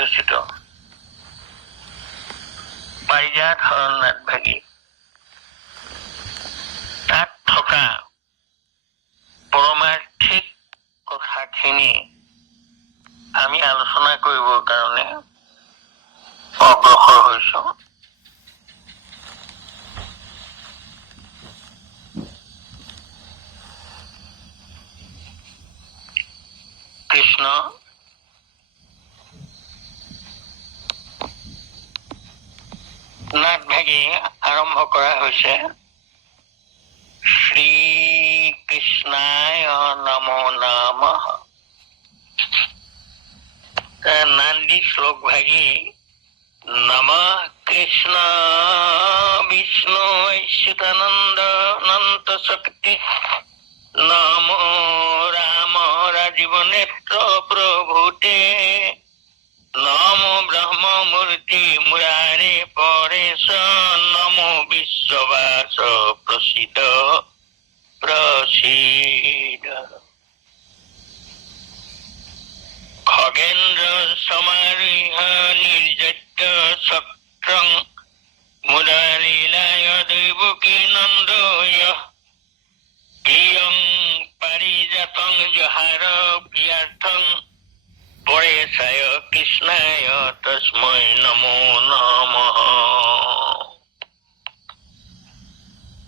বিৰচিত পাৰিজাত হৰণনাথ ভাগী তাত থকা পৰমাৰ্থিক কথাখিনি আমি আলোচনা কৰিবৰ কাৰণে অগ্ৰসৰ হৈছো। কৃষ্ণ নাথ ভাগী আৰম্ভ কৰা হৈছে শ্ৰী কৃষ্ণায় নমো নমঃ। নান্দি শ্লোক ভাগী নমঃ কৃষ্ণ বিষ্ণু ঐচ্যুতানন্দ অনন্ত শক্তি নমো রাম রাজীব নেত্র প্রভুতে নমো ব্রহ্ম মূর্তি মুরারে পরেশ নমো বিশ্ববাস প্রসিদ্ধ প্রসিদ্ধ। খগেন্দ্র সমারূঢ় নির্যত্য শক্রং মুরালীলায় দৈবকী নন্দয় প্রিয়ং পারিজাতং জহার প্রিয়ার্থং পরেশায় কৃষ্ণায় তস্मै নমো নমঃ।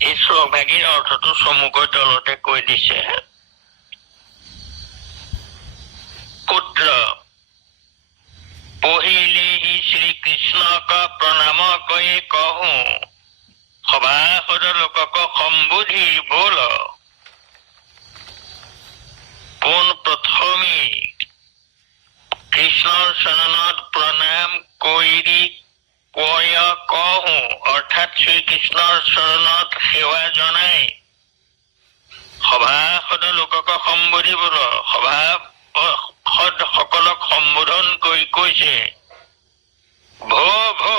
এই শ্লোকভাগীৰ অৰ্থটো চমুকৈ তলতে কৈ দিছে। পুত্ৰ পহিলেহি শ্ৰীকৃষ্ণক প্ৰণাম কৰি কহো সভাসদ লোকক সম্বোধি বল পোন প্ৰথমে কৃষ্ণৰ চৰণত প্ৰণাম কৰি কয় কহো অৰ্থাৎ শ্ৰীকৃষ্ণৰ চৰণত সেৱা জনাই সভাসদ লোকক সম্বোধিবল সভাসদ সকলক সম্বোধন কৰি কৈছে ভো ভো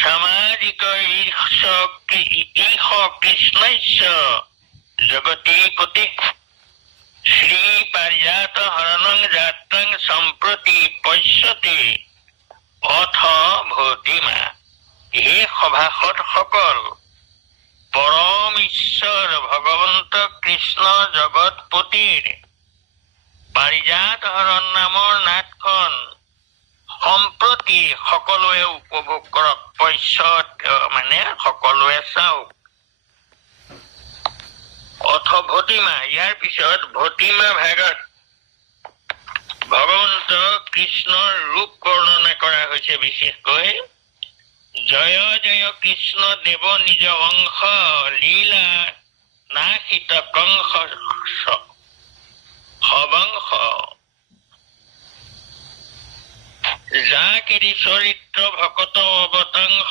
সামাজিক ঈশ কৃষ্ণস্য জগতি পতি শ্ৰী পাৰিজাত হৰণং যাত্ৰাং সম্প্ৰতি পশ্যতে অথ ভতিমা। হে সভাসদ সকল, পৰম ঈশ্বৰ ভগৱন্ত কৃষ্ণ জগতপতিৰ পাৰিজাত হৰণ নামৰ নাটখন সম্প্ৰতি সকলোৱে উপভোগ কৰক। পশ্যত মানে সকলোৱে চাওক। অথ ভতিমা, ইয়াৰ পিছত ভতিমা ভাগত ভগৱন্ত কৃষ্ণৰ ৰূপ বৰ্ণনা কৰা হৈছে। বিশেষকৈ জয় জয় কৃষ্ণ দেৱ নিজ অংশ লীলা নাশিত কংস সবংশ যাকেৰি চৰিত্ৰ ভকত অৱতাংশ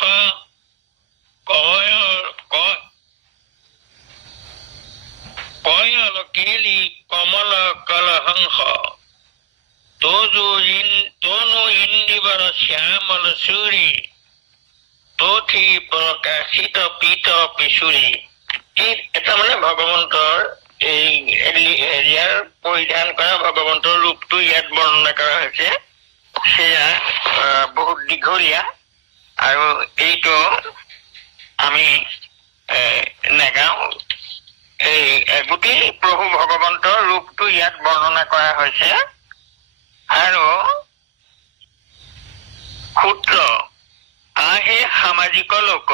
কয়ল কেলি কমল কলহংস তনু ইন্দিবৰ শ্যামল চুৰি তথি প্ৰকাশিত পীত পিছুৰি। এটা মানে ভগৱন্তৰ এই হেৰিয়াৰ পৰিধান কৰা ভগৱন্তৰ ৰূপটো ইয়াত বৰ্ণনা কৰা হৈছে। সেয়া বহুত দীঘলীয়া আৰু এইটো আমি নেগাওঁ। এই গোটেই প্ৰভু ভগৱন্তৰ ৰূপটো ইয়াত বৰ্ণনা কৰা হৈছে। আৰু সূত্ৰ আহে সামাজিক লোক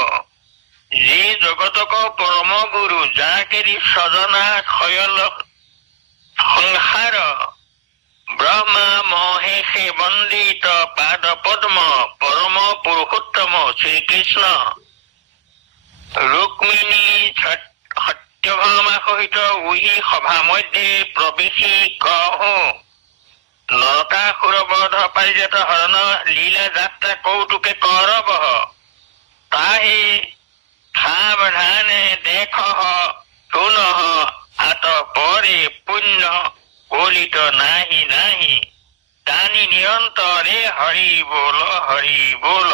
যি জগতক পৰম গুৰু যাকেৰি সজনা শয়ল সংসাৰ ব্ৰহ্মা মহেশে বন্দিত পাদ পদ্ম পৰম পুৰুষোত্তম শ্ৰীকৃষ্ণ ৰুক্মিণী সত্যভামা সহিত উহি সভা মধ্যে প্ৰৱেশী কহো নৰকাসুৰ বধ পাৰিজাত হৰণ লীলা যাত্ৰা কৌতুকে কৰব তাহি সাৱধানে দেখ শুনহ আত পৰে পুণ্য কলিত নাহি নাহি টানি নিৰন্তৰে হৰি বল।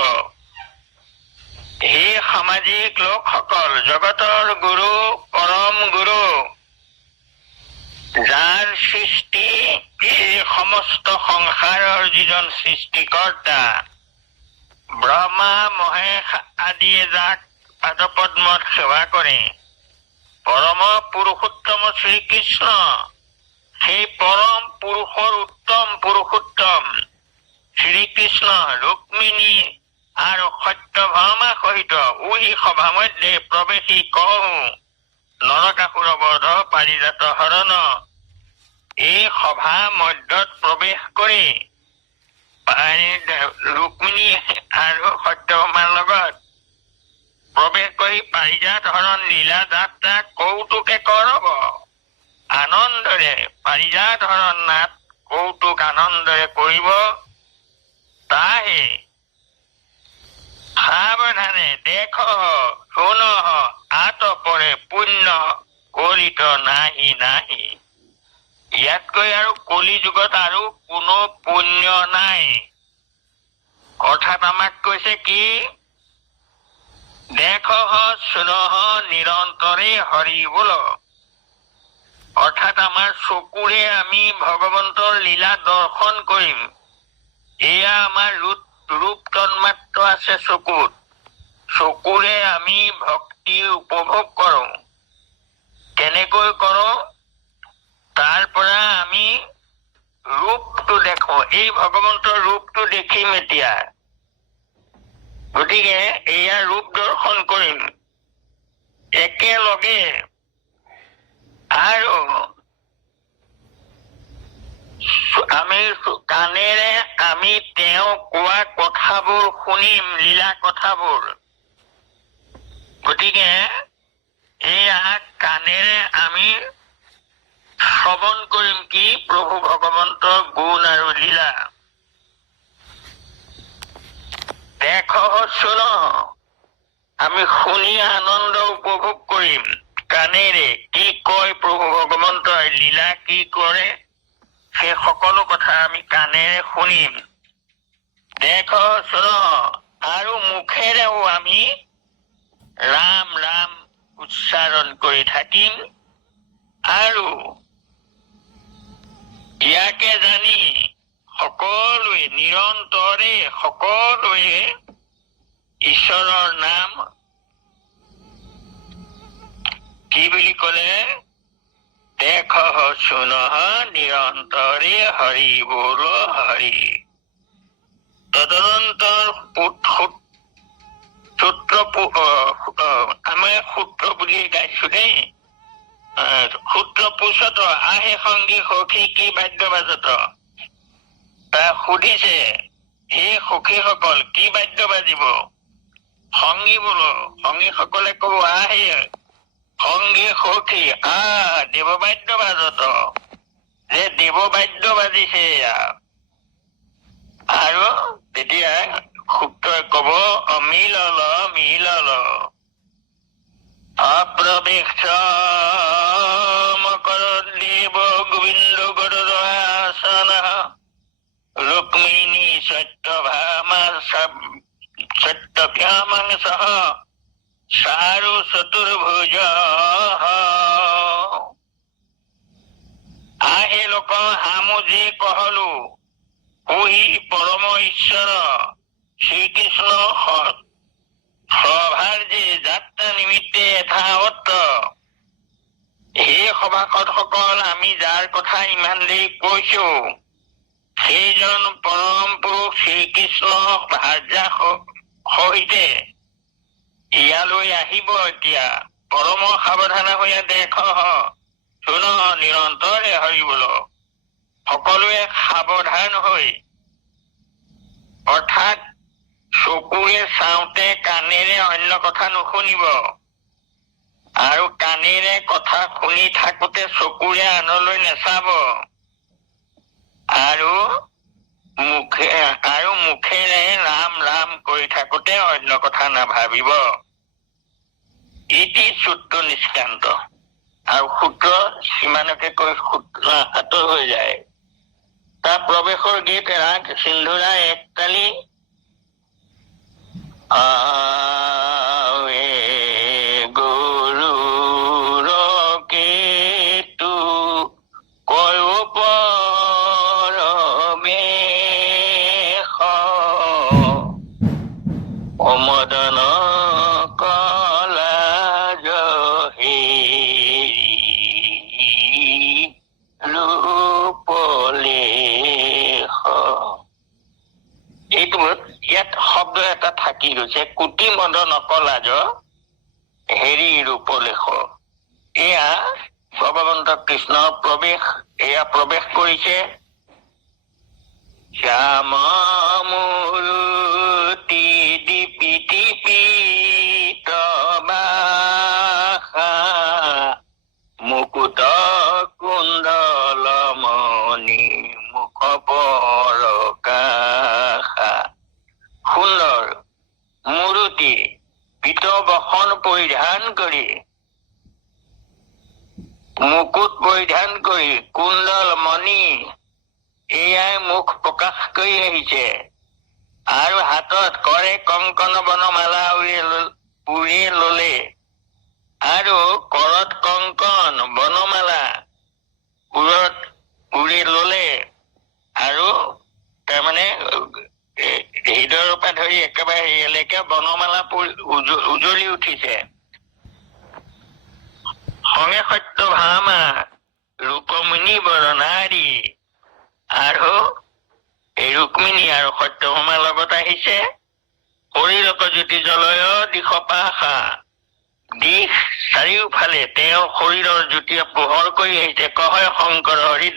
হে সামাজিক লোকসকল, জগতৰ গুৰু পৰম গুৰু যাৰ সৃষ্টি এই সমস্ত সমস্ত সংসাৰৰ যিজন সৃষ্টিকৰ্তা ব্ৰহ্মা মহেশ আদিয়ে যাক পাদপদ্মত সেৱা কৰে পৰম পুৰুষোত্তম শ্ৰীকৃষ্ণ সেই পৰম পুৰুষৰ উত্তম পুৰুষোত্তম শ্ৰীকৃষ্ণ ৰুক্মিণী আৰু সত্যভামা সহিত উহি সভা মধ্যে প্ৰৱেশী কওঁ নৰকাসুৰ বধ পাৰিজাত হৰণ। এই সভা মধ্যত প্ৰৱেশ কৰি ৰুক্মিণী আৰু সত্যভামাৰ লগত প্ৰৱেশ কৰি পাৰিজাত হৰণ লীলা যাত্ৰা কৌতুকে কৰব আনন্দৰে পাৰিজাত হৰণ নাট কৌতুক আনন্দৰে কৰিব। তাহে সাৱধানে দেখ শুন আতপৰে পুণ্য কলিত নাহি নাহি। ইয়াতকৈ আৰু কলি যুগত আৰু কোনো পুণ্য নাই। অৰ্থাৎ আমাক কৈছে কি দেখ শুনহ নিৰন্তৰে হৰি বোল। অৰ্থাৎ আমাৰ চকুৰে আমি ভগৱন্তৰ লীলা দৰ্শন কৰিম। এয়া আমাৰ ৰূপ তন্মাত্ৰ আছে চকুত। চকুৰে আমি ভক্তি উপভোগ কৰো। কেনেকৈ কৰো? তাৰ পৰা আমি ৰূপটো দেখো। এই ভগৱন্তৰ ৰূপটো দেখিম এতিয়া। গতিকে এয়া ৰূপ দৰ্শন কৰিম একেলগে। আৰু আমি কাণেৰে আমি তেওঁ কোৱা কথাবোৰ শুনিম, লীলা কথাবোৰ। গতিকে এয়া কাণেৰে আমি শ্ৰৱণ কৰিম কি প্ৰভু ভগৱন্তৰ গুণ আৰু লীলা। দেখ শুন আমি শুনি আনন্দ উপভোগ কৰিম কাণেৰে। কি কয় প্ৰভু ভগৱন্তই, লীলা কি কৰে সেই সকলো কথা আমি কাণেৰে শুনিম। দেখ শুন আৰু মুখেৰেও আমি ৰাম ৰাম উচ্চাৰণ কৰি থাকিম। আৰু ইয়াকে জানি সকলোৱে নিৰন্তৰে সকলোৱে ঈশ্বৰৰ নাম কি বুলি কলে? দেখ শুন নিৰন্তৰে হৰি বোল হৰি। তদনন্তৰ সূত্ৰ আমি সূত্ৰ বুলি গাইছো দেই। সূত্ৰ পুছত আহে সংগী সখী কি বাদ্য বাজত। তাক সুধিছে হে সখীসকল কি বাদ্য বাজিব? সংগী বোলো সংগীসকলে কব আহে সংগী সখী দেৱবাদ্য বাজত। যে দেৱবাদ্য বাজিছে এয়া। আৰু তেতিয়া সূত্ৰই কব অমিলল মিলল অপ্ৰবেশ মকৰ দেৱ গোবিন্দ গৰুড়াসন ৰুক্মিণী সত্যভামা সত্যভ্যামাং সহ সাৰু চতুৰ্ভুজ। আহে লোক হামুজি কহলু ওহি পৰম ঈশ্বৰ শ্ৰীকৃষ্ণ সভাৰ যে যাত্ৰা নিমিত্তে যথাৱত। হে সভাসদসকল আমি যাৰ কথা ইমান দেৰি কৈছো সেইজন পৰম পুৰুষ শ্ৰীকৃষ্ণ ভাৰ্যা সহিতে ইয়ালৈ আহিব। এতিয়া পৰম সাৱধানে হৈয়া দেখ শুন নিৰন্তৰে হৰি বোল। সকলোৱে সাৱধান হৈ অৰ্থাৎ চকুৰে চাওঁতে কাণেৰে অন্য কথা নুশুনিব। আৰু কাণেৰে কথা শুনি থাকোতে চকুৰে আনলৈ নেচাব। আৰু মুখেৰে ৰাম ৰাম কৰি থাকোতে অন্য কথা নাভাবিব। ইতি সূত্ৰ নিষ্কান্ত। আৰু সূত্ৰ সিমানকে কৈ সূত্ৰ আঁতৰ হৈ যায়। তাৰ প্ৰৱেশৰ গীত ৰাগ সিন্ধুৰা একতালি গৰুৰ কেতু কয় পৰ থাকি গৈছে কুটি মদ নকলাজ হেৰি ৰূপলেখ। এয়া ভগৱন্ত কৃষ্ণৰ প্ৰৱেশ, এয়া প্ৰৱেশ কৰিছে। শ্যাম মূৰ্তি দীপিতি পীতবাসা মুকুট কুণ্ডল মণি মুখ পৰকাশা। সুন্দৰ মূৰ্তি পীতবসন পৰিধান কৰি, মুকুট পৰিধান কৰি, কুণ্ডল মণি এয়াই মুখ প্ৰকাশ কৰি আহিছে। আৰু হাতত কৰে কংকন বনমালা উৰি ললে, আৰু কৰত কংকন বনমালা উৰি ললে, আৰু তাৰমানে হৃদয়ৰ পৰা ধৰি একেবাৰে হেৰিলৈকে বনমালা উজলি উঠিছে। সংগে সত্য ভামা ৰূপমণি বৰণাৰী, আৰু এই ৰুক্মিণী আৰু সত্যভামাৰ লগত আহিছে। শৰীৰক জ্যোতি জলয় দিশপাশা, দিশ চাৰিওফালে তেওঁ শৰীৰৰ জ্যোতিয়ে পোহৰ কৰি আহিছে। কহয় শংকৰ হৰি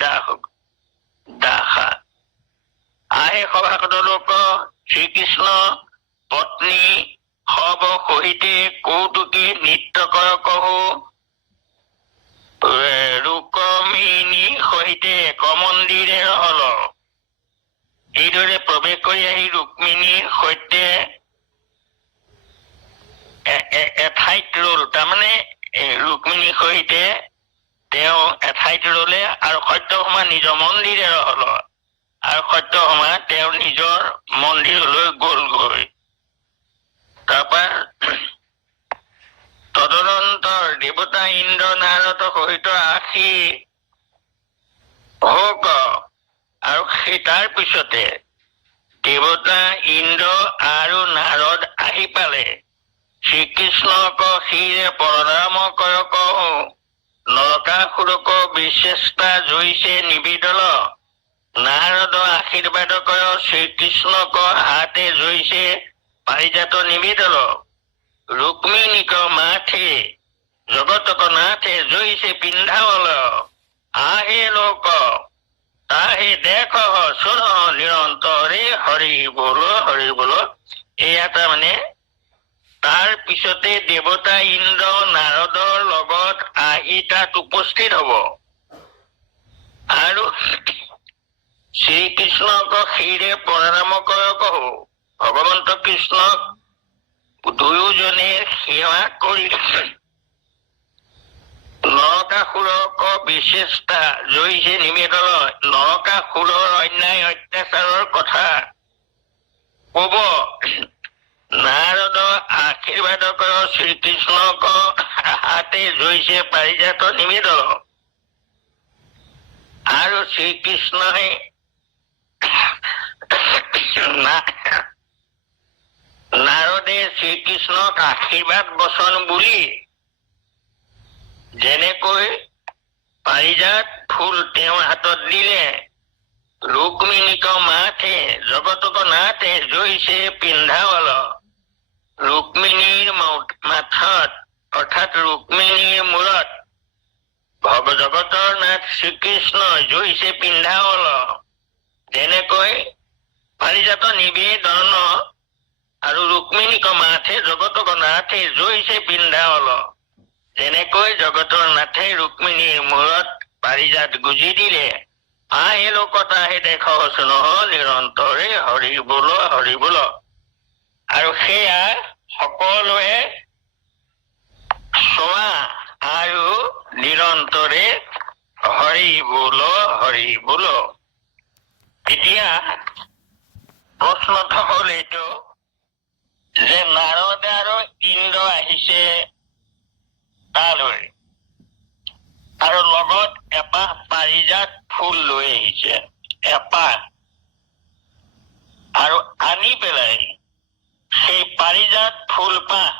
দাসা। আহে সভাসদ লোক শ্ৰীকৃষ্ণ পত্নী সব সহিতে কৌতুকে নৃত্য কৰ কহো, ৰুক্মিণী সহিতে কমন্দিৰে হল। এইদৰে প্ৰৱেশ কৰি আহি ৰুক্মিণীৰ সৈতে এঠাইত ৰল। তাৰমানে ৰুক্মিণীৰ সৈতে তেওঁ এঠাইত ৰলে, আৰু সত্যভামা নিজৰ মন্দিৰে হল, আৰু সত্যভামা তেওঁৰ নিজৰ মন্দিৰলৈ গলগৈ। তাৰপৰা তদনন্তৰ দেৱতা ইন্দ্ৰ নাৰদ সহিত আশী হওক, আৰু সেই তাৰ পিছতে দেৱতা ইন্দ্ৰ আৰু নাৰদ আহি পালে। শ্ৰীকৃষ্ণক শিৰে প্ৰণাম কৰ কহো, নৰকাসুৰক বিশেষতা জইছে নিবিদল। নাৰদ আশীৰ্বাদ কৰ শ্ৰীকৃষ্ণক হাতে জইছে পাৰিজাত নিবিদল। ৰুক্মিণীক মাথে জগতক নাথে জইছে পিন্ধাবল। আহে লোক তাহে দেখ শুন নিৰন্তৰে হৰি বল হৰি বল। এয়া তাৰমানে তাৰ পিছতে দেৱতা ইন্দ্ৰ নাৰদৰ লগত আহি তাত উপস্থিত হব, আৰু শ্ৰীকৃষ্ণক শিৰে প্ৰণাম কৰ কহো। ভগৱন্ত কৃষ্ণক দুয়োজনে সেৱা কৰি নৰকাসুৰক বিশেষতা জইছে নিবেদন। নৰকাসুৰৰ অন্যায় অত্যাচাৰৰ কথা কব। নাৰদ আশীৰ্বাদ কৰ শ্ৰীকৃষ্ণক হাতে জইছে পাৰিজাত নিবেদন। আৰু শ্ৰীকৃষ্ণই নাৰদে শ্ৰীকৃষ্ণক আশীৰ্বাদ বচন বুলি যেনেকৈ পাৰিজাত ফুল তেওঁৰ হাতত দিলে, ৰুক্মিণীক মাথে জগতক নাথে জইছে পিন্ধাবল। ৰুক্মিণীৰ মাথাত অৰ্থাৎ ৰুক্মিণীৰ মূৰত জগতৰ নাথ শ্ৰীকৃষ্ণ জইছে পিন্ধাবল। যেনেকৈ পাৰিজাত নিবেদন আৰু ৰুক্মিণীক মাথে জগতক নাথে জইছে পিন্ধাবল। যেনেকৈ জগতৰ নাথে ৰুক্মিণীৰ মূৰত পাৰিজাত গুজি দিলে। আহে লোক তাহে দেখ শুন নিৰন্তৰে হৰি বল হৰি বল। আৰু সেয়া সকলোৱে চোৱা আৰু নিৰন্তৰে হৰি বল হৰি বল। এতিয়া প্ৰশ্নটো হল এইটো যে নাৰদ আৰু ইন্দ্ৰ আহিছে তালৈ, আৰু লগত এপাহ পাৰিজাত ফুল লৈ আহিছে এপাহ, আৰু আনি পেলাই সেই পাৰিজাত ফুলপাহ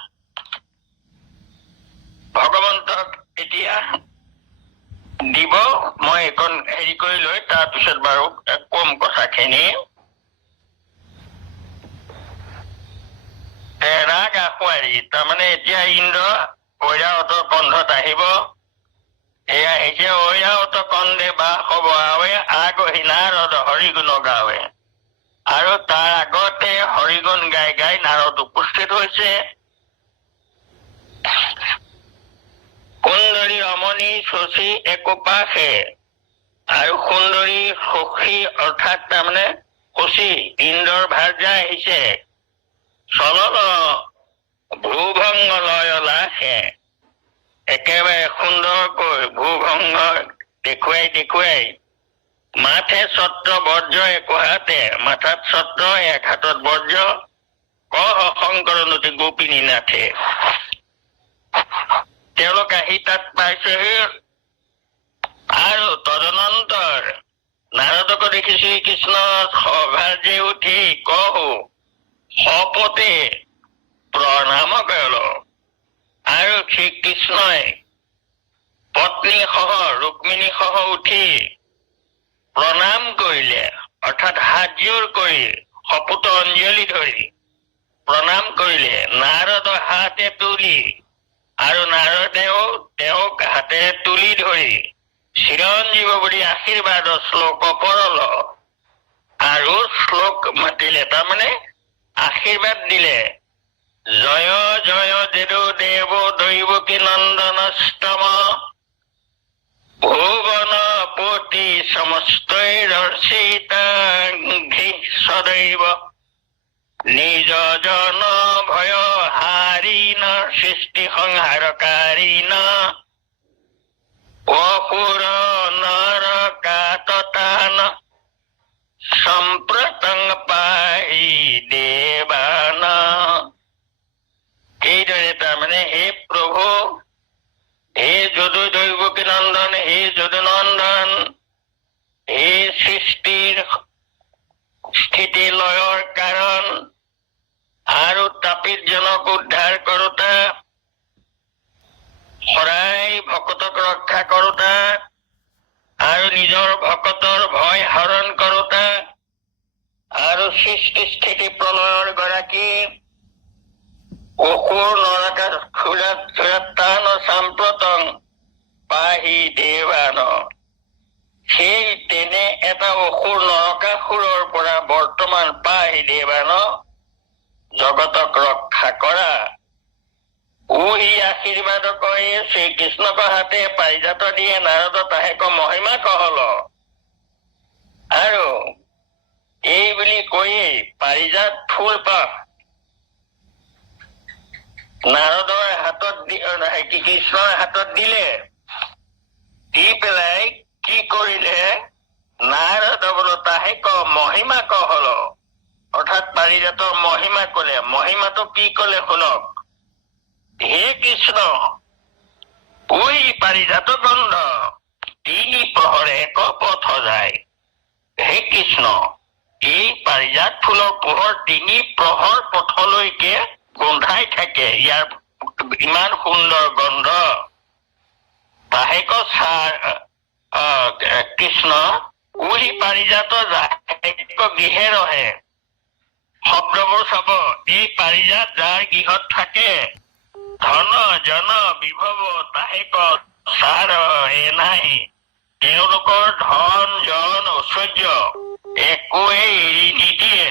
ভগৱন্তক এতিয়া দিব। মই এখন হেৰি কৰি লৈ তাৰপিছত বাৰু কম কথাখিনি। তেৰা গাখোৱাৰী, তাৰমানে এতিয়া ইন্দ্ৰ ঐৰাৱতৰ কন্ধত আহিব। এয়া আহিছে ঐৰাৱত কন্ধে বাস হব আৱে আগহি নাৰদ হৰিগুণ গাৱে। আৰু তাৰ আগতে হৰিগুণ গাই গাই নাৰদ উপস্থিত হৈছে। সুন্দৰী ৰমণী শশী একোপাশে, আৰু সুন্দৰী শশী অৰ্থাৎ তাৰমানে শশী ইন্দ্ৰৰ ভাৰ্যা আহিছে। চলল ভূভংগ লয় লাখে, একেবাৰে সুন্দৰকৈ ভূভংগ দেখুৱাই দেখুৱাই মাথে ছত্ৰ বৰ্জ একোহাতে, মাথাত ছত্ৰ এক হাতত বৰ্জ, কহ শংকৰ নতি গোপিনী নাথে। তেওঁলোক আহি তাত পাইছেহি। আৰু তদনন্তৰ নাৰদকো দেখি শ্ৰীকৃষ্ণ সভাৰ্যে উঠি কহু শপতে প্ৰণাম কৰিল। আৰু শ্ৰীকৃষ্ণই পত্নী সহ ৰুক্মিণী সহ উঠি প্ৰণাম কৰিলে, অৰ্থাৎ হাতযোৰ কৰি সপুত অঞ্জলি ধৰি প্ৰণাম কৰিলে। নাৰদ হাতে তুলি, আৰু নাৰদেও তেওঁক হাতে তুলি ধৰি চিৰঞ্জীৱ বুলি আশীৰ্বাদ শ্লোক পৰল। আৰু শ্লোক মাতিলে, তাৰমানে আশীৰ্বাদ দিলে। জয় জয় দেদু দেৱ দৈৱকী নন্দনষ্টম, ভুৱনপতি সমস্তৈৰৰ্চিতাংঘ্ৰি সদৈৱ, নিজ জন ভয় হাৰিণ সৃষ্টি সংহাৰকাৰীণ, অসুৰ নৰকাততান সম্প্ৰতং পাহি দেৱান। এইদৰে তাৰমানে হে প্ৰভু, হে যদু দৈৱকী নন্দন, হে যদু নন্দন, হে সৃষ্টিৰ স্থিতি লয়ৰ কাৰণ, আৰু তাপিতজনক উদ্ধাৰ কৰোতা, সদায় ভকতক ৰক্ষা কৰোতা, আৰু নিজৰ ভকতৰ ভয় হৰণ কৰোতা, আৰু সৃষ্টি স্থিতি প্ৰলয়ৰ গৰাকী, অসুৰ নৰকাসুৰাত্ৰাণ সাম্প্ৰতং পাহি দেৱান। সেই তেনে এটা অসুৰ নৰকাসুৰৰ পৰা বৰ্তমান পাহি দেৱান, জগতক ৰক্ষা কৰা। উহি আশীৰ্বাদ কৰে শ্ৰীকৃষ্ণক হাতে পাৰিজাত দিয়ে, নাৰদ তাহেক মহিমা কহল। আৰু এই বুলি কৈয়ে পাৰিজাত ফুল পাহ নাৰদৰ হাতত কৃষ্ণৰ হাতত দিলে। দি পেলাই কি কৰিলে, নাৰদ বোলো তাহেক মহিমা কহল, অৰ্থাৎ পাৰিজাতৰ মহিমা কলে। মহিমাটো কি কলে শুনক। হে কৃষ্ণ, ওই পাৰিজাত গন্ধ তিনি প্ৰহৰ এক পথ যায়। হে কৃষ্ণ, এই পাৰিজাত ফুলৰ পোহৰ তিনি প্ৰহৰ পথলৈকে গোন্ধাই থাকে। ইয়াৰ ইমান সুন্দৰ গন্ধ। তাহেক কৃষ্ণ উহি পাৰিজাত গৃহে ৰহে। শব্দবোৰ চাব, এই পাৰিজাত যাৰ গৃহত থাকে, ধন জন বিভৱ তাহেক সাৰ হে নাই। তেওঁলোকৰ ধন জন ঐশ্বৰ্য একোৱেই এৰি নিদিয়ে।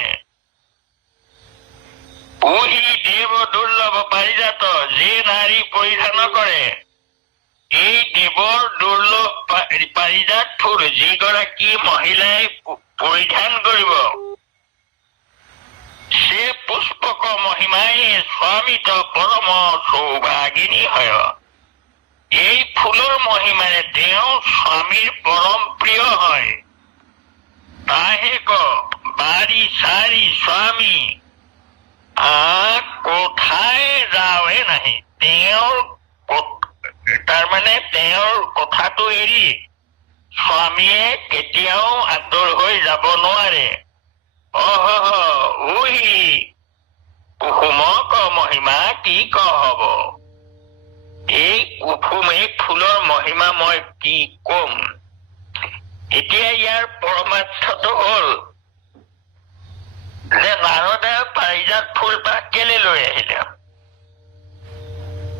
উহি দেৱ দুৰ্লভ পাৰিজাত, যে নাৰী পৰিধান কৰে। এই দেৱৰ দুৰ্লভ পাৰিজাত ফুল যিগৰাকী মহিলাই পৰিধান কৰিব, সে পুষ্পক মহিমাই স্বামীত পৰম সৌভাগিনী হয়। এই ফুলৰ মহিমাৰে তেওঁ স্বামীৰ পৰম প্ৰিয় হয়। তাহেক বাৰী চাৰি স্বামী কোঠাই যাৱে নাহি। তেওঁৰ তাৰমানে তেওঁৰ কথাটো এৰি স্বামীয়ে কেতিয়াও আঁতৰ হৈ যাব নোৱাৰে। কুসুমক মহিমা কি কহব। এই কুসুম, এই ফুলৰ মহিমা মই কি কম। এতিয়া ইয়াৰ পৰমাৰ্থটো হল, যে নাৰদে পাৰিজাত ফুলপাহ কেলে লৈ আহিলে,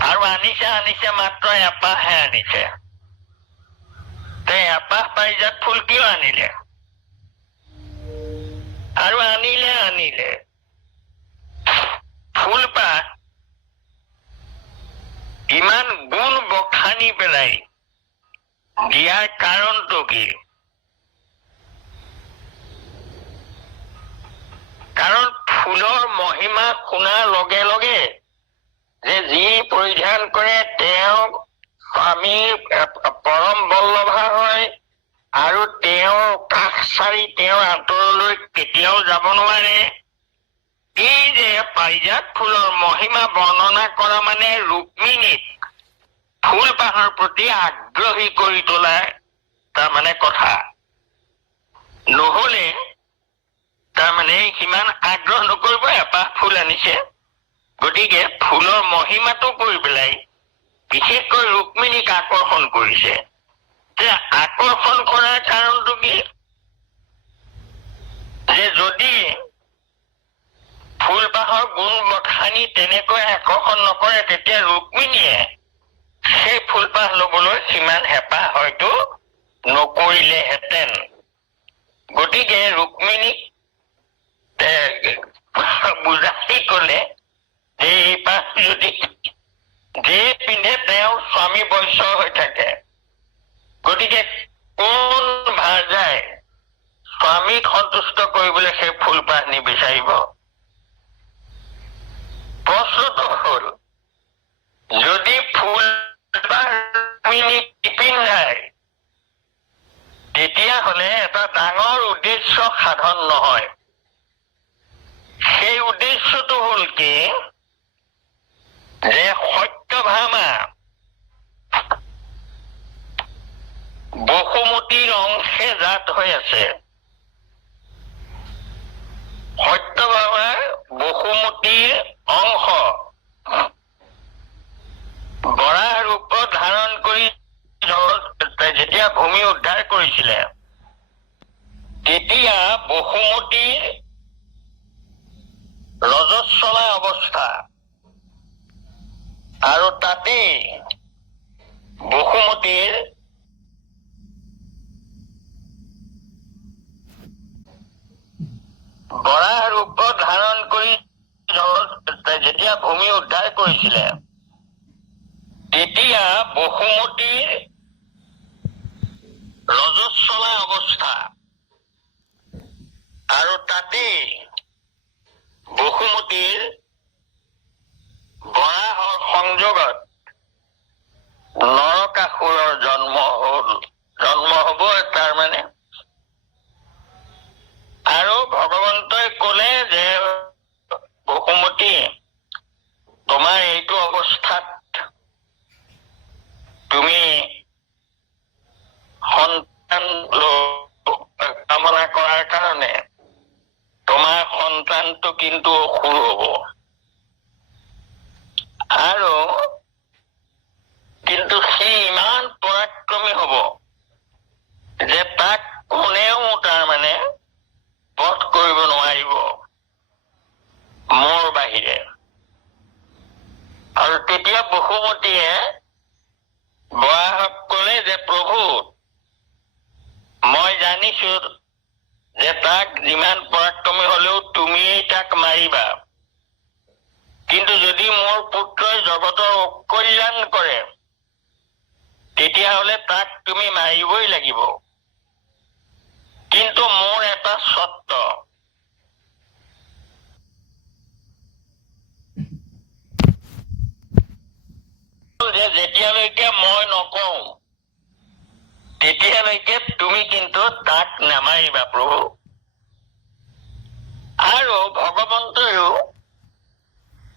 আৰু আনিছে মাত্ৰ এপাহহে আনিছে। এপাহ পাৰিজাত ফুল কিয় আনিলে? আৰু আনিলে ফুলপাহ ইমান গুণ বখানি পেলাই দিয়াৰ কাৰণটো কি? কাৰণ ফুলৰ মহিমা শুনাৰ লগে লগে যে যি পৰিধান কৰে তেওঁ স্বামীৰ পৰম বল্লভা হয়, আৰু তেওঁৰ কাষ চাৰি তেওঁৰ আঁতৰলৈ কেতিয়াও যাব নোৱাৰে। এই যে পাৰিজাত ফুলৰ মহিমা বৰ্ণনা কৰা মানে ৰুক্মিণীক ফুলপাহৰ প্ৰতি আগ্ৰহী কৰি তোলাৰ তাৰমানে কথা। নহলে তাৰমানে সিমান আগ্ৰহ নকৰিব, এপাহ ফুল আনিছে, গতিকে ফুলৰ মহিমাটো কৰি পেলাই বিশেষকৈ ৰুক্মিণীক আকৰ্ষণ কৰিছে। আকৰ্ষণ কৰাৰ কাৰণটো কি? যে যদি ফুলপাহৰ গুণ বখানি তেনেকৈ আকৰ্ষণ নকৰে, তেতিয়া ৰুক্মিণীয়ে সেই ফুলপাহ লবলৈ সিমান হেঁপাহ হয়তো নকৰিলেহেঁতেন। গতিকে ৰুক্মিণীক বুজাই কলে যে এই পাহ যদি যে পিন্ধে তেওঁ স্বামী বৈশ্য হৈ থাকে, গতিকে কোন ভাৰ যায় স্বামীক সন্তুষ্ট কৰিবলৈ সেই ফুলপাহ নিবিচাৰিব? প্ৰশ্নটো হল, যদি ফুলপাহ নিপিন্ধায় তেতিয়াহলে এটা ডাঙৰ উদ্দেশ্য সাধন নহয়। সেই উদ্দেশ্যটো হল কি? যে সত্যভামা বসুমতীৰ অংশে জাত হৈ আছে। সত্যভামাৰ বসুমতীৰ অংশ বৰাহ ৰূপ ধাৰণ কৰি যেতিয়া ভূমি উদ্ধাৰ কৰিছিলে, তেতিয়া বসুমতীৰ ৰজস্বলা অৱস্থা, আৰু তাতেই বসুমতীৰ বৰাহ ৰূপ ধাৰণ কৰি যেতিয়া ভূমি উদ্ধাৰ কৰিছিলে, তেতিয়া বসুমতীৰ ৰজস্বলা অৱস্থা, আৰু তাতেই বসুমতীৰ বৰাহৰ সংযোগত নৰকাসুৰৰ জন্ম হব তাৰমানে। আৰু ভগৱন্তই কলে যে বসুমতী, তোমাৰ এইটো অৱস্থাত তুমি সন্তান কামনা কৰাৰ কাৰণে তোমাৰ সন্তানটো কিন্তু অসুৰ হব, আৰু কিন্তু সি ইমান পৰাক্ৰমী হব যে তাক কোনেও তাৰমানে বধ কৰিব নোৱাৰিব মোৰ বাহিৰে। আৰু তেতিয়া বসুমতীয়ে বৰাহক কলে যে প্ৰভু, মই জানিছো যে তাক যিমান পৰাক্ৰমী হলেও তুমিয়েই তাক মাৰিবা, কিন্তু যদি মোৰ পুত্ৰই জগতৰ অকল্যাণ কৰে তেতিয়াহলে তাক তুমি মাৰিবই লাগিব। কিন্তু মোৰ এটা চৰ্ত, যে যেতিয়ালৈকে মই নকওঁ তেতিয়ালৈকে তুমি কিন্তু তাক নামাৰিবা প্ৰভু। আৰু ভগৱন্তয়ো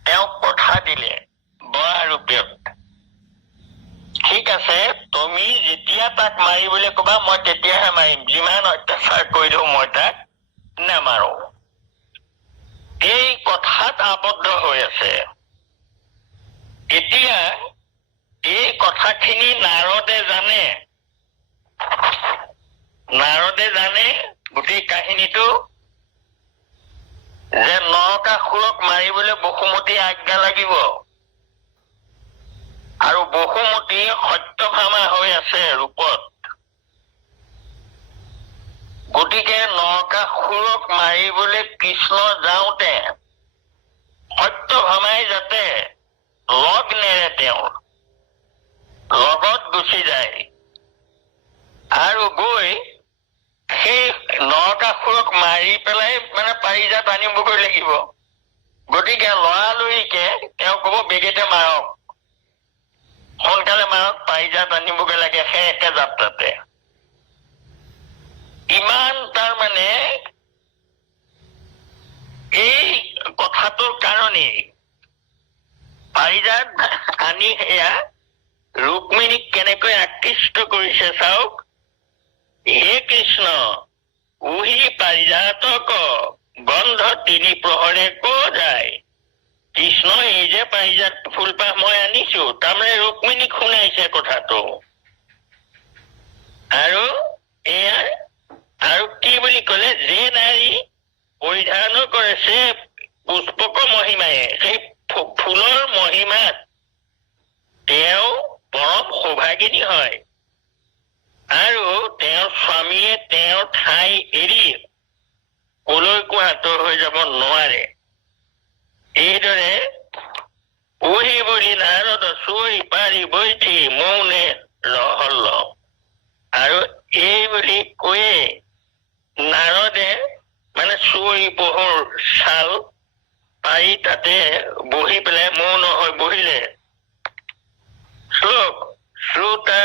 তেওঁক কথা দিলে বৰাহ ৰূপত, ঠিক আছে তুমি যেতিয়া তাক মাৰিবলৈ কবা মই তেতিয়াহে মাৰিম, যিমান অত্যাচাৰ কৰিলেও মই তাক নামাৰো। এই কথাত আবদ্ধ হৈ আছে। এতিয়া এই কথাখিনি নাৰদে জানে গোটেই কাহিনীটো, যে নৰকাসুৰক মাৰিবলৈ বসুমতী আজ্ঞা লাগিব, আৰু বসুমতী সত্যভামা হৈ আছে ৰূপত। গতিকে নৰকাসুৰক মাৰিবলৈ কৃষ্ণ যাওঁতে সত্যভামাই যাতে লগ নেৰে, তেওঁৰ লগত গুচি যায় আৰু গৈ সেই নৰকাসুৰক মাৰি পেলাই মানে পাৰিজাত আনিবগৈ লাগিব। গতিকে লৰালৰিকে তেওঁ কব বেগেতে মাৰক, সোনকালে মাৰক, পাৰিজাত আনিবগৈ লাগে সেই একে যাত্ৰাতে। ইমান তাৰমানে এই কথাটোৰ কাৰণেই পাৰিজাত আনি সেয়া ৰুক্মিণীক কেনেকৈ আকৃষ্ট কৰিছে চাওক। হে কৃষ্ণ উহি পাৰিজাতক গন্ধ তিনি প্ৰহৰে ক যায়। কৃষ্ণ এই যে পাৰিজাত ফুলপাহ মই আনিছো, তাৰমানে ৰুক্মিণীক শুনাইছে কথাটো। আৰু এয়া আৰু কি বুলি কলে, যে নাৰী পৰিধান কৰিছে পুষ্পক মহিমায়ে, সেই ফুলৰ মহিমাত তেওঁ পৰম সৌভাগিনী হয়। আৰু তেওঁৰ স্বামীয়ে তেওঁৰ ঠাই এৰি কলৈকো আঁতৰ হৈ যাব নোৱাৰে। এইদৰে উহি বুলি নাৰদ চুই পাৰি বৈঠি মৌনে ৰহল্ল। আৰু এই বুলি কৈয়ে নাৰদে মানে চুই পহুৰ ছাল পাৰি তাতে বহি পেলাই মৌন হৈ বহিলে। শ্লোক শ্ৰুতা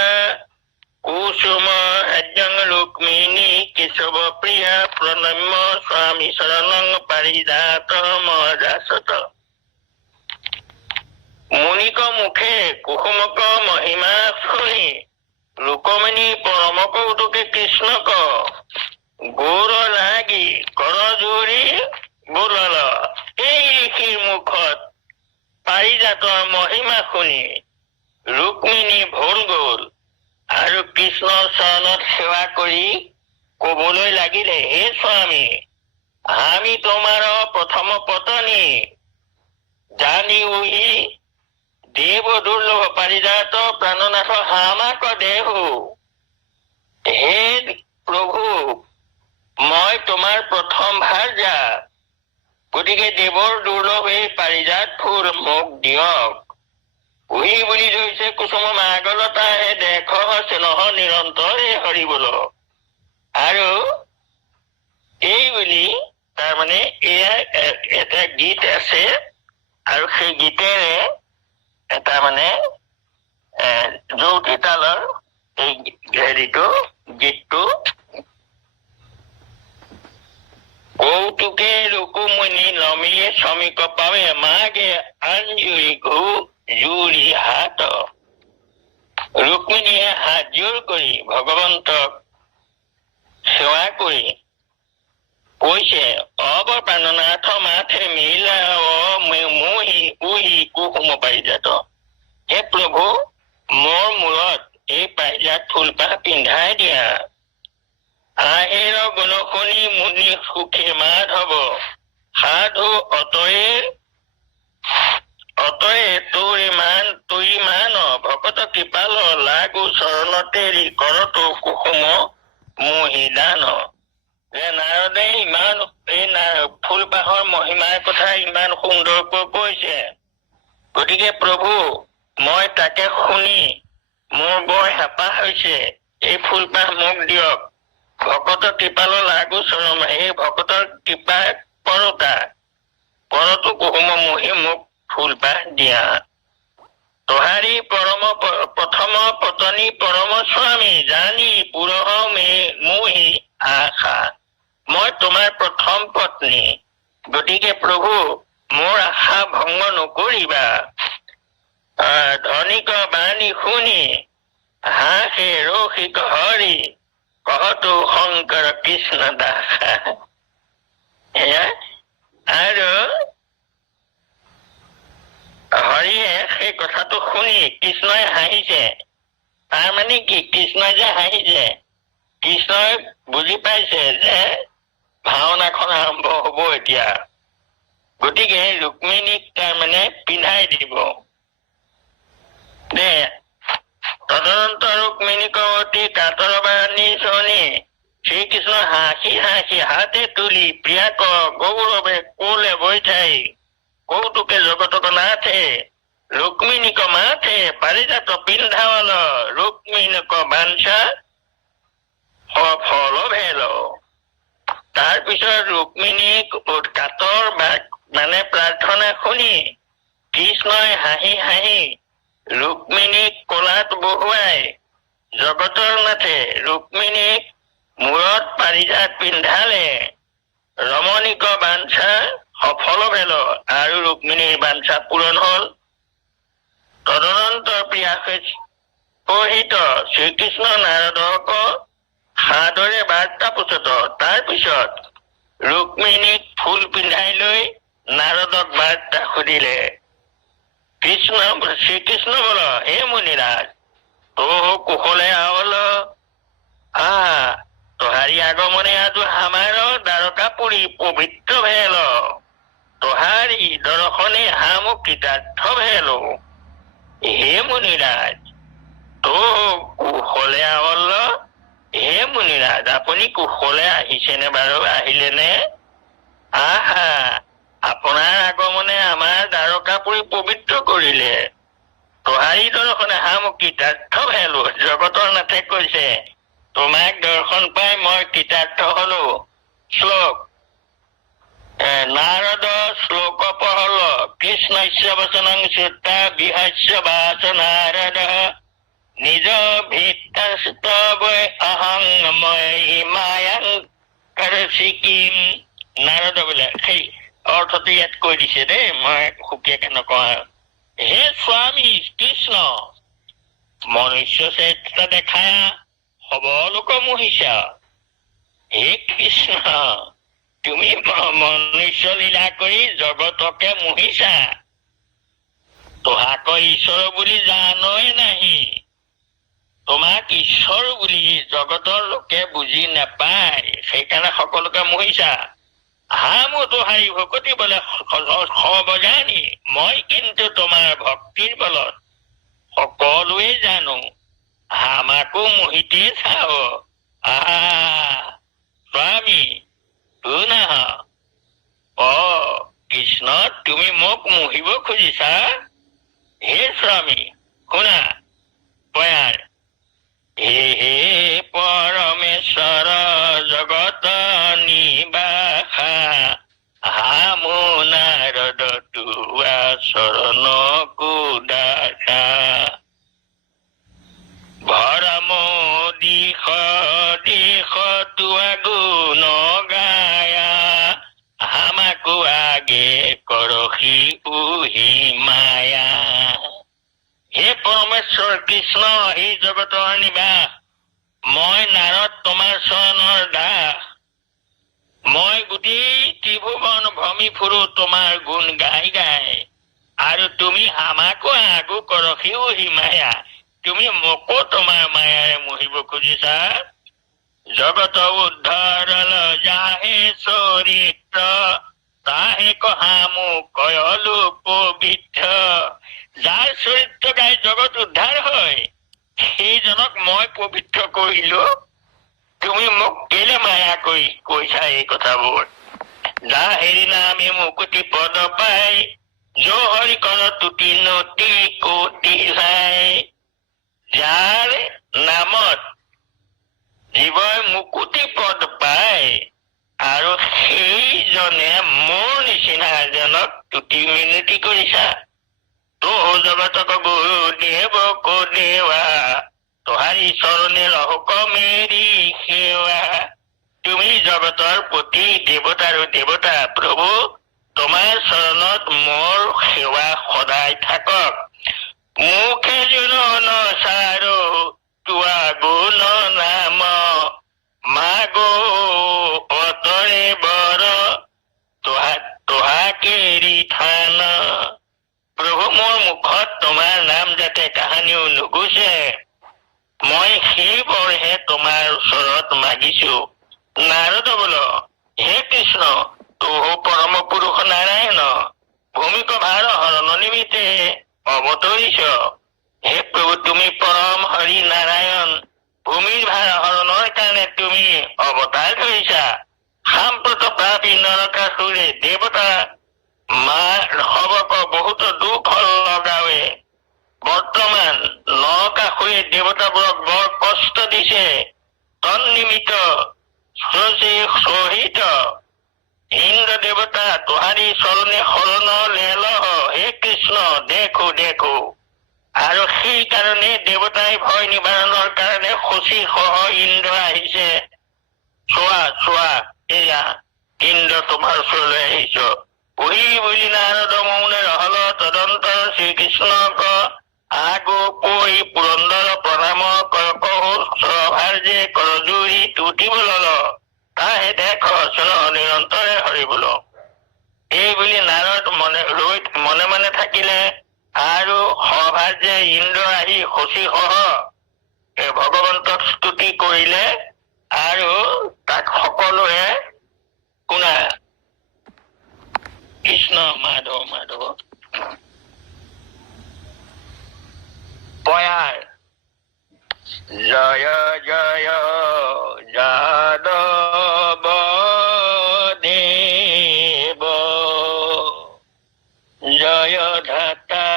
কুসুম হ্যং ৰুক্মিণী কেশৱ প্ৰিয়া প্ৰণম্য স্বামী শৰণং পাৰিজাত মজাসত। মুনিক মুখে কুসুমক মহিমা শুনি ৰুক্মিণী পৰম কৌতুকে কৃষ্ণক গৌৰ লাগি কৰ জুৰি বোলল। এই ঋষিৰ মুখত পাৰিজাতৰ মহিমা শুনি ৰুক্মিণী ভুল গল আৰু কৃষ্ণৰ চৰণত সেৱা কৰি কবলৈ লাগিলে, হে স্বামী আমি তোমাৰ প্ৰথম পত্নী জানি উহি দেৱ দুৰ্লভ পাৰিজাত প্ৰাণনাথ হামাক দেহু। হে প্ৰভু মই তোমাৰ প্ৰথম ভাৰ্যা, গতিকে দেৱৰ দুৰ্লভ এই পাৰিজাত ফুল মোক দিয়ক। উহি বুলি ধৰিছে কুসুম মাগলতা হে দেখ চেনহ নিৰন্তৰ হৰি বল। আৰু এই বুলি তাৰমানে এয়া এটা গীত আছে, আৰু সেই গীতেৰে এটা মানে যৌতি তালৰ এই হেৰিটো গীতটো কৌতুকে ৰুকুমণি নমিয়ে শ্ৰমিক পাৱে মাগে আঞ্জুৰি ঘূ জুৰি হাত। ৰুক্মিণীয়ে হাত জোৰ কৰি ভগৱন্তক সেৱা কৰি কৈছে, অব প্ৰাণনাথ মাথে মিলা মোহি উহি কুসুম পাৰিজাত। হে প্ৰভু মোৰ মূৰত এই পাৰিজাত ফুলপাহ পিন্ধাই দিয়া। আহিৰ গুণ শুনি মুনি সুখে মাধৱ সাধু অতয়ে তুই মান ভকত কৃপাল লাগু চৰণতে কৰতো কুসুম মোহি দান। যে নাৰদে ইমান এই ফুলপাহৰ মহিমাৰ কথা ইমান সুন্দৰকৈ কৈছে, গতিকে প্ৰভু মই তাকে শুনি মোৰ বৰ হেঁপাহ হৈছে, এই ফুলপাহ মোক দিয়ক। ভকত কৃপাল লাগু চৰণ, এই ভকতৰ কৃপা পৰতা পৰতো কুসুম মোহি মোক ফুলপাহ দিয়া। তোহাৰী পৰম প্ৰথম পত্নী পৰম স্বামী জানি পুৰহ মোহি আশা। মই তোমাৰ প্ৰথম পত্নী, গতিকে প্ৰভু মোৰ আশা ভংগ নকৰিবা। ধনিক বাণী শুনি হাসে ৰসিক হৰি কহতো শংকৰ কৃষ্ণ দাসা। সেয়া আৰু হৰিয়ে সেই কথাটো শুনি কৃষ্ণই হাঁহিছে। তাৰমানে কি, কৃষ্ণই যে হাঁহিছে, কৃষ্ণই বুজি পাইছে যে ভাওনাখন আৰম্ভ হব এতিয়া। গতিকে ৰুক্মিণীক তাৰমানে পিন্ধাই দিব দে। তদন্ত ৰুক্মিণীক অতি কাতৰ বাণী শুনি শ্ৰীকৃষ্ণ হাসি হাসি হাতে তুলি প্ৰিয়াক গৌৰৱে কোলে বৈঠাই কৌতুকে জগতক নাথে ৰুক্মিণীক মাথে পাৰিজাত পিন্ধাৱল ৰুক্মিণীক বাঞ্ছা সফল ভেল। তাৰপিছত ৰুক্মিণীক কাতৰ মানে প্ৰাৰ্থনা শুনি কৃষ্ণই হাঁহি হাঁহি ৰুক্মিণীক কোলাত বহুৱাই জগতৰ নাথে ৰুক্মিণীক মূৰত পাৰিজাত পিন্ধালে ৰমণীক বাঞ্ছা সফল ভেল আৰু ৰুক্মিণীৰ বাঞ্ছা পূৰণ হল। তদনন্তৰ প্ৰিয়াসে সহিত শ্ৰীকৃষ্ণ নাৰদক সাদৰে বাৰ্তা পুছত তাৰপিছত ৰুক্মিণীক ফুল পিন্ধাই লৈ নাৰদক বাৰ্তা সুধিলে। শ্ৰীকৃষ্ণ বল হে মুনিৰাজ তো কুশলে আৱল তোহাৰি আগমনে আজু আমাৰ দ্বাৰকাপুৰী পবিত্ৰ ভেল তোহাৰি দৰ্শনে হাম কৃতাৰ্থ ভেল। হে মুনিৰাজ তো কুশলে আৱল হে মুনিৰাজ আপুনি কুশলে আহিছেনে বাৰু আহিলেনে? আহা আপোনাৰ আগমনে আমাৰ দ্বাৰকাপুৰী পবিত্ৰ কৰিলে তোহাৰি দৰ্শনে হাম কৃতাৰ্থ ভেলো। জগতৰ নাথে কৈছে তোমাক দৰ্শন পাই মই কৃতাৰ্থ হলো। শ্লোক নাৰদ শ্লোক পঢ়ল কৃষ্ণস্য বচনং শ্ৰুতা বিহাস্য বাচ নাৰদ নিজ ভিত্তস্তবৈ অহং ময়ি মায়াং কৰচিকিম। নাৰদ বোলে সেই অৰ্থটো ইয়াত কৈ দিছে দেই, মই সুকীয়াকে নকওঁ। হে স্বামী কৃষ্ণ মনুষ্য চৰিত্ৰ দেখায়া সবলোক মোহিছা। হে কৃষ্ণ তুমি মনুষ্য লীলা কৰি জগতকে মোহিছা। তোহাক ঈশ্বৰ বুলি জানই নাহি তোমাক ঈশ্বৰ বুলি জগতৰ লোকে বুজি নাপায় সেইকাৰণে সকলোকে মোহিছা। হামো তোহাৰি ভকতি বলে সবজানি মই কিন্তু তোমাৰ ভক্তিৰ বলত সকলোৱে জানো হামাকো মোহিতে চাও। স্বামী শুনা কৃষ্ণ তুমি মোক মোহিব খুজিছা। হে স্বামী শুনা পয়াৰ হে পৰমেশ্বৰ জগত নিবাসা হামো নাৰদ তোৱা চৰণ কুদাসা ভৰম দিশ দিশ তোৱা গুণ গায়া হামাকো আগে কৰসি উহি মায়া। হে পৰমেশ্বৰ কৃষ্ণ এই জগতৰ নিবাস মই নাৰদ তোমাৰ চৰণৰ দাস। মই গোটেই ত্ৰিভুৱন ভ্ৰমি ফুৰো তোমাৰ গুণ গাই গাই আৰু তুমি হামাকো আগু কৰসি উহি মায়া। তুমি মোকো তোমাৰ মায়াৰে মোহিব খুজিছা। জগত উদ্ধাৰল যাহে চৰিত্ৰ তাহে কহামো কয়লো পবিত্ৰ। যাৰ চৰিত্ৰ গাই জগত উদ্ধাৰ হয় সেইজনক মই পবিত্ৰ কৰিলো। তুমি মোক কেলে মায়া কৰি কৈছা এই কথাবোৰ? যা হেৰি নামে মুকুতি পদ পাই যো হৰি কৰ তুতি নতি কোটি যায়। যাৰ নামত জীৱই মুকুতি পদ পায় আৰু সেইজনে মোৰ নিচিনা এজনক তুতি মিনতি কৰিছা। তো জগতক গুৰু দেৱ কো দেৱা তোহাৰি চৰণে ৰহক মেৰি সেৱা। তুমি জগতৰ প্ৰতি দেৱতাৰো দেৱতা প্ৰভু তোমাৰ চৰণত মোৰ সেৱা সদায় থাকক। মুখে জুন নচাৰো তোৱা গুণ নাম মাগো অতৰে বৰ তোহা কেৰি থান। প্ৰভু মোৰ মুখত তোমাৰ নাম যাতে কাহানিও নুগুচে মই সেইবোৰহে তোমাৰ ওচৰত মাগিছো। নাৰদ বোল হে কৃষ্ণ তো ওহো পৰম পুৰুষ নাৰায়ণ ভূমিক ভাৰ হৰণ নিমিত্তে অবতৰিছ। হে প্ৰভু, তুমি পৰম হৰি নাৰায়ণ, ভূমিৰ ভাৰ হৰণৰ কাৰণে তুমি অৱতাৰ ধৰিছা। সাম্প্ৰত পাপী নৰকাসুৰে দেৱতা সবক বহুত দুখ লগাৱে। বৰ্তমান নৰকাসুৰে দেৱতাবোৰক বৰ কষ্ট দিছে। তন্নিমিত্ত শোষিত ইন্দ্ৰ দেবতা তোহাৰি চৰণে শৰণ লেলহ। হে কৃষ্ণ, দেখো দেখো। আৰু সেই কাৰণে দেৱতাই ভয় নিবাৰণৰ কাৰণে শশী সহ ইন্দ্ৰ আহিছে। চোৱা চোৱা, এয়া ইন্দ্ৰ তোমাৰ ওচৰলৈ আহিছ। ওহি বুলি নাৰদ মৌনে ৰহল তদন্তৰ শ্ৰীকৃষ্ণক আগো পৈ পুৰন্দৰ প্ৰণাম কৰকহু সভাৰ্যে কৰজুৰি তুতিব লল। তাহে দেখ চল নিৰন্তৰে হৰি বোল। এই বুলি নাৰদ মনে মনে থাকিলে। আৰু সভাৰ্যে ইন্দ্ৰ আহি শশী সহ ভগৱন্তক স্তুতি কৰিলে। আৰু তাক সকলোৱে শুনা। কৃষ্ণ মাধৱ মাধৱ পয়াৰ জয় জয় যাদৱ দেৱ জয় ধাতা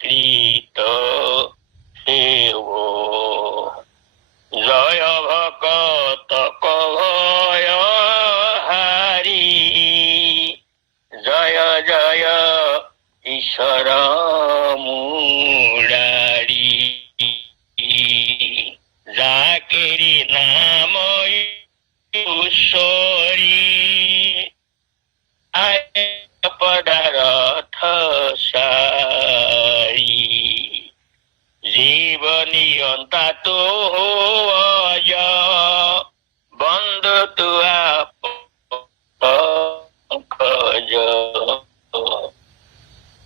কৃত সেৱ জয় ভকত কভয় হাৰি জয় জয় ঈশ্বৰ মুৰাৰী জাকেৰি নাম ঈশ্বৰী পদাৰথ সাৰি জীৱনিয়ন্তাতো বন্ধু তোৱা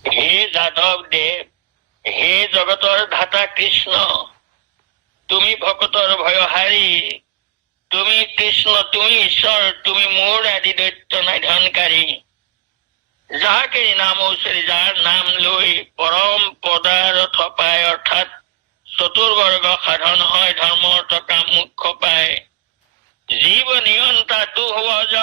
হে যাদৱ দেৱ, হে জগতৰ ধাতা কৃষ্ণ, তুমি ভকতৰ ভয়হাৰী, তুমি কৃষ্ণ, তুমি ঈশ্বৰ, তুমি মোৰ আদি দৈত্য নাধনকাৰী। যাকে নাম উচ্চাৰি যাৰ নাম লৈ পৰম পদাৰথ পায়, অৰ্থাৎ চতুৰ্বৰ্গ সাধন হয়, ধৰ্ম অৰ্থ কাম মুখ্য পায়। জীৱ নিয়ন্তা তু অজ,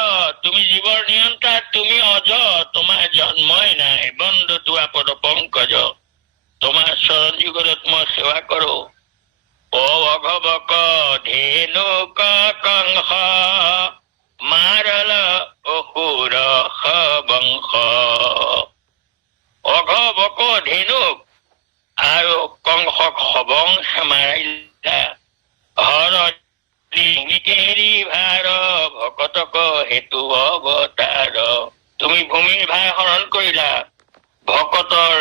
তুমি জীৱৰ নিয়ন্তা, তুমি অজ, তোমাৰ জন্মই নাই। বন্ধু তোৱা পদ পংকজ, তোমাৰ চৰণ যুগলত মই সেৱা কৰো। অঘবক ধেনুক কংস মাৰল অসুৰ বংশ। অঘবক ধেনুক আৰু কংসক সবংশ মাৰিলা। হৰ ভাৰ ভকতক হেতু অৱতাৰ, তুমি ভূমিৰ ভাৰ হৰণ কৰিলা। ভকতৰ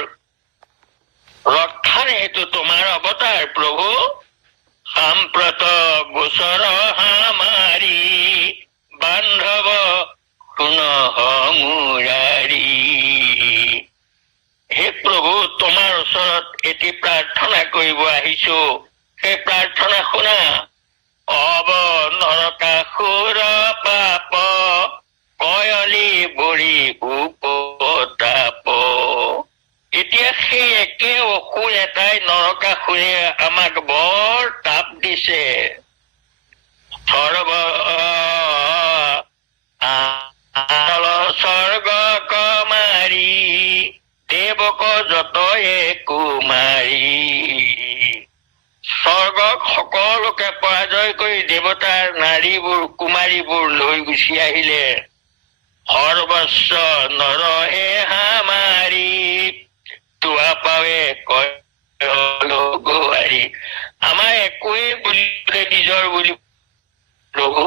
ৰক্ষাৰ হেতু তোমাৰ অৱতাৰ প্ৰভু। সাম্প্ৰত গোচৰ হামাৰি বান্ধৱ শুনহ মুৰাৰী। হে প্ৰভু, তোমাৰ ওচৰত এটি প্ৰাৰ্থনা কৰিব আহিছো, সেই প্ৰাৰ্থনা শুনা। অব নৰকাসুৰ পাপ কয়লি বৰি উপতাপ। এতিয়া সেই একে অসুৰ এটাই নৰকাসুৰে আমাক বৰ তাপ দিছে। স্বৰ্গ কমাৰী দেৱক যতয়ে কুমাৰী। স্বৰ্গক সকলোকে পৰাজয় কৰি দেৱতাৰ নাৰীবোৰ কুমাৰীবোৰ লৈ গুচি আহিলে। সৰ্বস্ব নৰহে হামাৰী তোৱা পাৱে কয় আমাৰ একোৱেই বুলিবলৈ নিজৰ বুলি প্ৰভু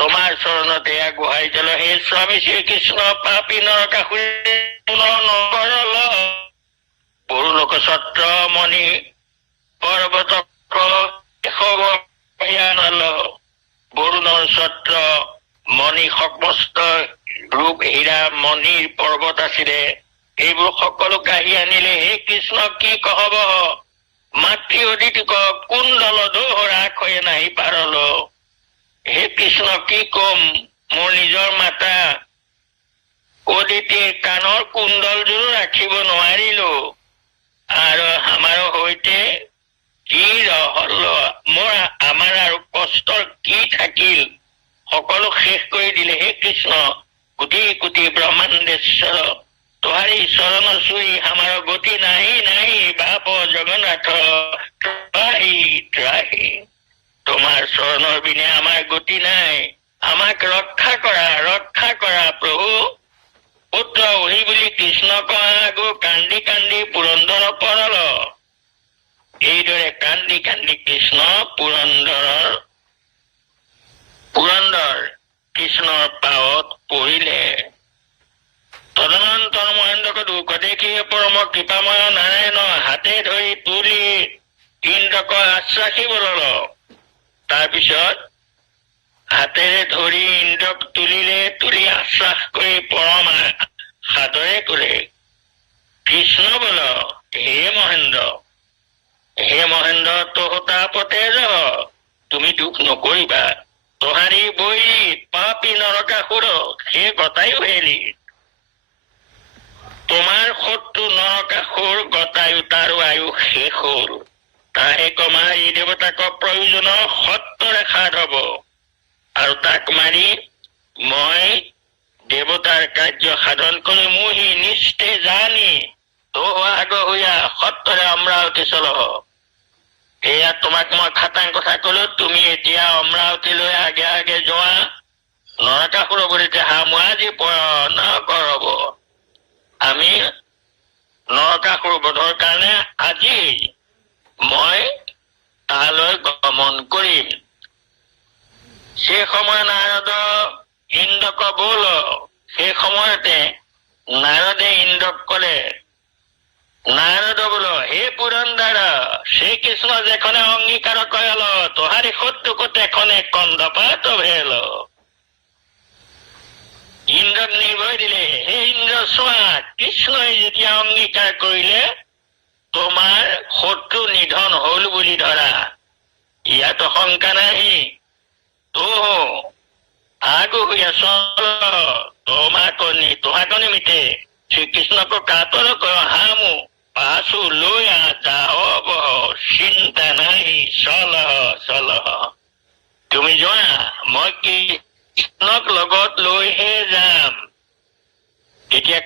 তোমাৰ চৰণতে এয়া গুহাৰি দিল। হে স্বামী শ্ৰীকৃষ্ণ, পাপী নৰকাসুৰে নগৰল বৰুলোক ছত্ৰ মণি পৰ্বত বৰুণৰ ছত্ৰ মণি সমস্ত ৰূপ হীৰা মণিৰ পৰ্বত আছিলে, এইবোৰ সকলো কাঢ়ি আনিলে। হে কৃষ্ণ, কি কহব মাতৃ অদিতিক কুণ্ডল দোহৰা খয়ে নাহি পাৰল। হে কৃষ্ণ, কি কম, মোৰ নিজৰ মাতা অদিতিৰ কাণৰ কুণ্ডলযোৰো ৰাখিব নোৱাৰিলো আৰু আমাৰ সৈতে কি ৰহল মোৰ আমাৰ আৰু কষ্টৰ কি থাকিল সকলো শেষ কৰি দিলে হে কৃষ্ণ কোটি কোটি ব্ৰহ্মাণ্ডেশ্বৰ তোহাৰি চৰণ চুই আমাৰ গতি নাহি নাহি বাপ জগন্নাথ ত্ৰাহি ত্ৰাহি তোমাৰ চৰণৰ বিনে আমাৰ গতি নাই আমাক ৰক্ষা কৰা প্ৰভু পুত্ৰ উৰি বুলি কৃষ্ণক আগু কান্দি কান্দি পুৰন্দৰ পৰল এইদৰে কান্দি কান্দি কৃষ্ণ পুৰন্দৰ কৃষ্ণৰ পাৱত পৰিলে তদনন্তৰ মহেন্দ্ৰক দুখ দেখি পৰম কৃপাময় নাৰায়ণ হাতে ধৰি তুলি ইন্দ্ৰক আশ্বাসিব লল তাৰপিছত হাতেৰে ধৰি ইন্দ্ৰক তুলি আশ্বাস কৰি পৰম সাদৰে কৰে কৃষ্ণ বল হে মহেন্দ্ৰ তহতা পতে যহ তুমি দুখ নকৰিবা তোহাৰি বৈ পাপী নৰকাসুৰ সেই গতায়ো হেলি তোমাৰ শত্ৰু নৰকাসুৰ গতায়ো তাৰো আয়ুস শেষ হল তাহে কমা এই দেৱতাক প্ৰয়োজন সত্তৰে সাধ হব আৰু তাক মাৰি মই দেৱতাৰ কাৰ্য সাধন কৰি মুহি নিষ্ঠে জানি তো আগ হৈয়া সত্তৰে অমৰাৱতী চলহ এয়া তোমাক মই খাটাং কথা কলো তুমি এতিয়া অমৰাৱতীলৈ আগে আগে যোৱা নৰকাসুৰ বুলিতে হামুৱাজি নকৰব আমি নৰকাসুৰ বধৰ কাৰণে আজি মই তালৈ গমন কৰিম সেই সময় নাৰদ ইন্দ্ৰক বল সেই সময়তে নাৰদে ইন্দ্ৰক কলে নাৰদ বোল হে পুৰন্দৰ শ্ৰীকৃষ্ণ যেখনে অংগীকাৰ কয়ল তোহাৰি শত্ৰুক তেখনে কন্দপাত ভেল ইন্দ্ৰক নিৰ্ভয় দিলে হে ইন্দ্ৰ চোৱা কৃষ্ণই যেতিয়া অংগীকাৰ কৰিলে তোমাৰ শত্ৰু নিধন হল বুলি ধৰা ইয়াত শংকা নাহি তো আগু হইয়া চল তোমাক নিমিতে শ্ৰীকৃষ্ণক কাতৰ কৰ হামু পাছু লৈয়া যাহব চিন্তা নাহি চলহ তুমি যোৱা মই কৃষ্ণক লগত লৈহে যাম এতিয়া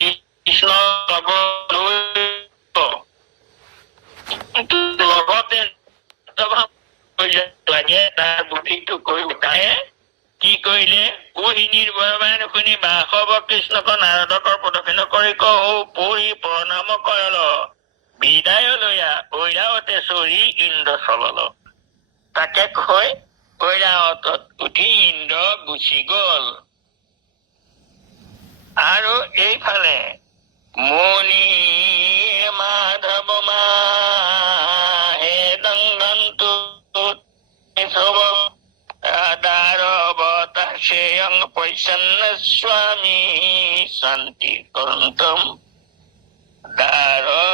কৃষ্ণক লগত লৈ লগতে লাগে তাৰ বুদ্ধিটো কৰি উঠায়ে কি কৰিলে কুহিনীৰ বৰবায়ন শুনি বাসৱ কৃষ্ণক নাৰদকৰ প্ৰদক্ষিণ কৰি পৰি প্ৰণাম কৰল বিদায় লৈয়া ঐৰাৱতে চৰি ইন্দ্ৰ চলল তাকে কৈ ঐৰাৱতত উঠি ইন্দ্ৰ গুচি গল আৰু এইফালে মুনি মাধৱ মাহে দংগন্তু দাৰৱতাশেয়ং পৈচন্ন স্বামী শান্তি কন্তম দাৰৱতাশেয়ং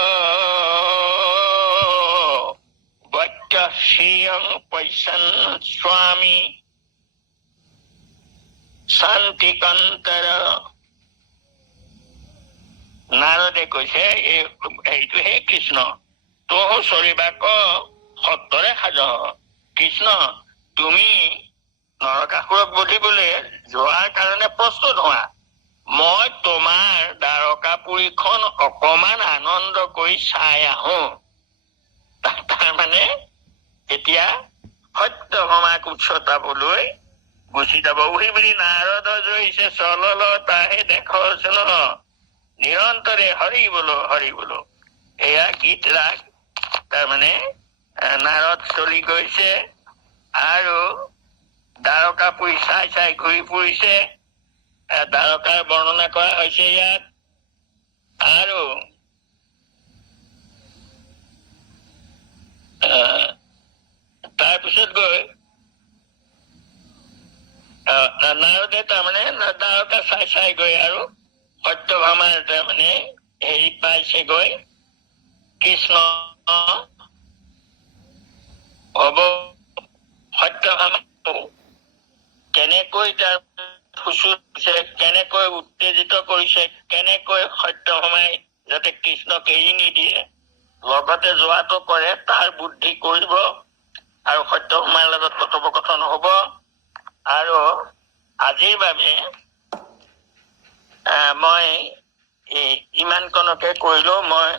পৈচন্ন স্বামী শান্তি কন্তৰ নাৰদে কৈছে এইটোহে কৃষ্ণ তোহ চৰিবাক সত্তৰে সাজ কৃষ্ণ তুমি নৰকাসুৰক বধিবলৈ যোৱাৰ কাৰণে প্ৰস্তুত হোৱা মই তোমাৰ দ্বাৰকাপুৰীখন অকমান আনন্দ কৰি চাই আহো তাৰমানে এতিয়া সত্যভামাক উচ্চতাবলৈ গুচি যাব উহি বুলি নাৰদ জয়িছে চলল তাহে দেখচোন নিৰন্তৰে হৰি বোলো এয়া গীত ৰাগ তাৰমানে নাৰদ চলি গৈছে আৰু দ্বাৰকাপুৰী চাই চাই ঘূৰি ফুৰিছে দ্বাৰকাৰ বৰ্ণনা কৰা হৈছে ইয়াত আৰু তাৰপিছত গৈ নাৰদে তাৰমানে দ্বাৰকা চাই চাই গৈ আৰু সত্যভামাৰ তাৰমানে হেৰি পাইছে গৈ কৃষ্ণ হব সত্যভামা কেনেকৈ তাৰ খুচুৰিছে, কেনেকৈ উত্তেজিত কৰিছে, কেনেকৈ সত্যভামাই যাতে কৃষ্ণক এৰি নিদিয়ে, লগতে যোৱাটো কৰে, তাৰ বুদ্ধি কৰিব আৰু সত্যভামাৰ লগত কথোপকথন হব। আৰু আজিৰ বাবে মই ইমানকণকে কৰিলো। মই